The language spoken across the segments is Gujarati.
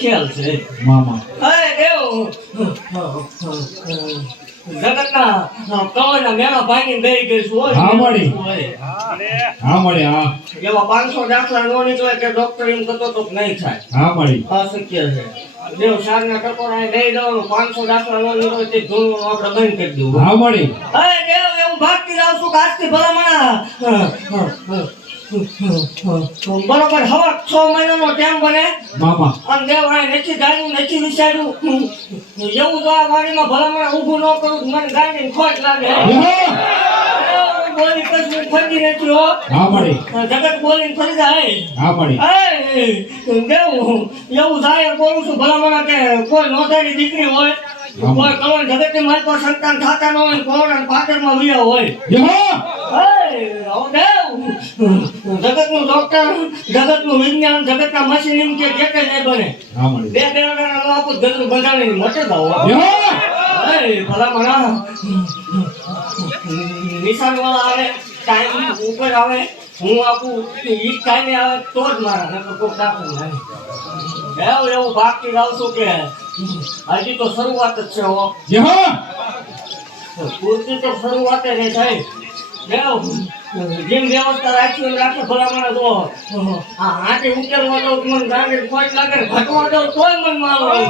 ખ્યાલ છે. મામા. અરે દેવ જગતના કવરના મેળા ભાંગીને દઈ ગઈ છું. હા, મળી. હા મળે હા. એવા પાંચસો દાખલા નો નીકળે કે ડોક્ટર એમ કહેતો તો નહીં થાય. હા મળી. અશક્ય છે. દેવ સારના ટકોરા દઈ દઉં પાંચસો દાખલા નો નીકળે તે ધૂળનું આપણે બંધ કરી દેવું હા મળી. અરે દેવ એવું ભાગતી જાઉં છું કે ભલામણા. બરોબર હવા છ મહિનાનો ટાઈમ બને. અને દેવ નથી ગાયું નથી વિચાર્યું એવું તો આ વાડીમાં ભલામણા ઊભું ન કરું મને ગાડીને ખોટ લાગે. બોલી કશું ફરી નથી હો. જગત બોલીને ફરી જાય. દેવું એવું થાય બોલું છું ભલામણા કે કોઈ નોંધાયેલી દીકરી હોય કોઈ કવન જગતની મારી પાસે સંતાન થતા ન હોય કોણ પાટણમાં વિયા હોય. યહો! જગતનું ડોક્ટર જગતનું વિજ્ઞાન જગતના મશીન એમ કે જે કઈ નહીં બને બે બે વાળા નો આપું બંધાણી મટે દાવ ભલા મણા નિશાન વાળા આવે ટાઈમ ઉપર આવે હું આપું ઈ ટાઈમે આવે તો જ મારા નકર કોઈ દાખલ નહીં એવું એવું ભાગતી જાઉં છું કે હજી તો શરૂઆત જ છે હો. પૂરતી તો શરૂઆત જ નહીં દેવ જેમ વ્યવસ્થા રાખી રાખે માણસ જો આ હાથે ઉકેલવા દઉં તો મને ગાંડી ખોટ લાગે ઘટવા દઉં તોય મન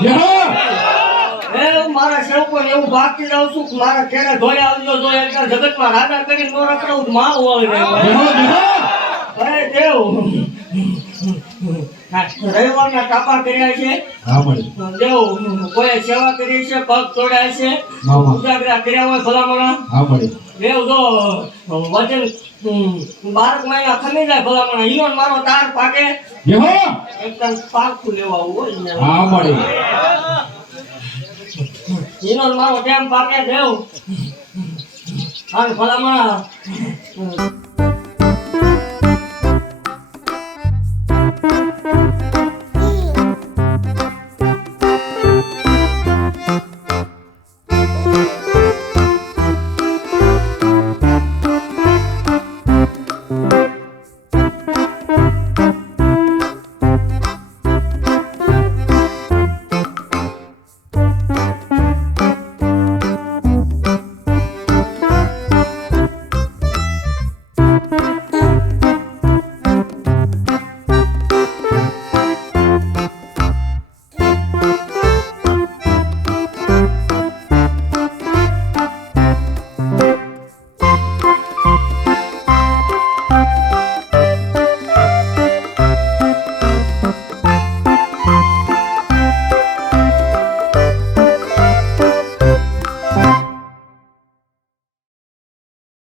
યહો! એ મારા સેવકો એવું ભાગતી જાઉં છું મારા ઘેરે ધોયા આવજો જોયા એકદમ જગતમાં રાજા કરીને નો રખડવું માવ! યહો! અરે દેવ હા, રવિવારના કાપા કર્યા છે. દેવ કોઈ સેવા કરી છે પગ તોડ્યા છે. ઉજાગરા કર્યા હોય ભલામણા. દેવ જો વજન બારક મહિના ખમી જાય ભલામણા. ઈનો મારો તાર પાકે. એકદમ પાકું લેવા હોય. હા મળી ઈનો મારો ટેમ પાકે દેવ. અને ભલામણા. Música